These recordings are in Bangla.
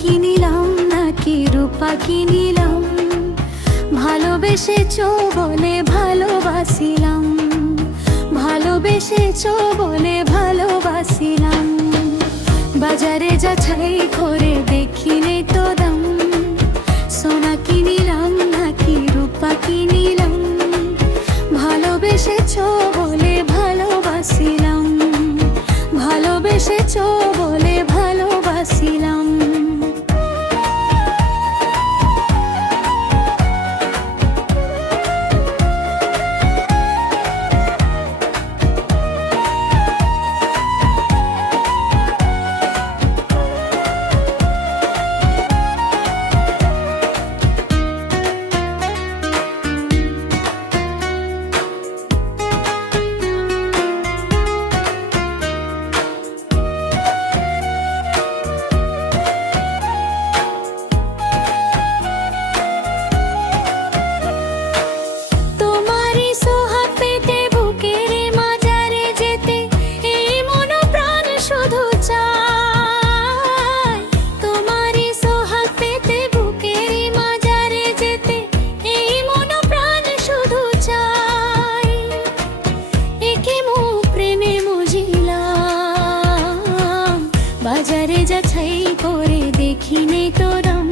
কিনিলাম নাকি রূপা কিনিলাম, ভালোবেসেছো বলে ভালোবাসিলাম, ভালোবেসেছো বলে ভালোবাসিলাম। বাজারে যাচাই করে দেখিনি তো দাম, সোনা কিনিলাম নাকি রূপা কিনিলাম, ভালোবেসেছো বলে ভালোবাসিলাম, ভালোবেসেছো বলে ভালোবাসিলাম। বাজারে যাচাই করে দেখিনি তো দাম,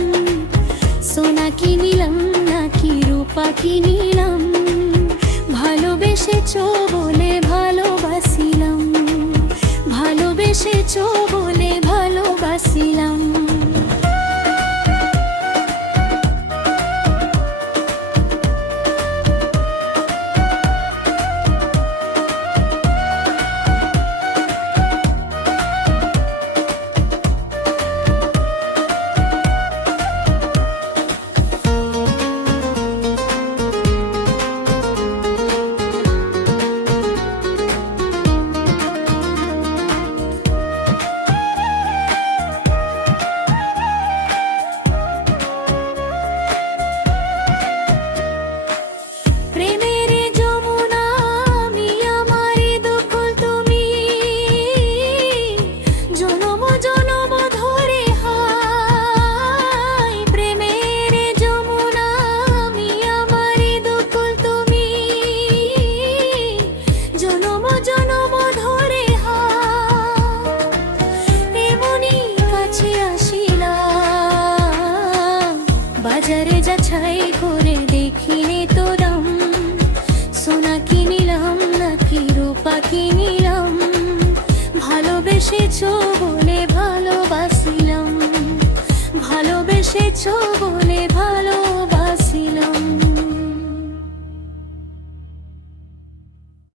সোনা কিনিলাম নাকি রূপা কিনিলাম, ভালোবেসেছো বলে ভালোবাসিলাম, ভালোবেসেছো বলে ভালোবাসিলাম। বাজারে যাচাই করে দেখিনি তো দাম, সোনা কিনিলাম নাকি রূপা কিনিলাম, ভালোবেসেছো বলে ভালোবাসিলাম, ভালোবেসেছো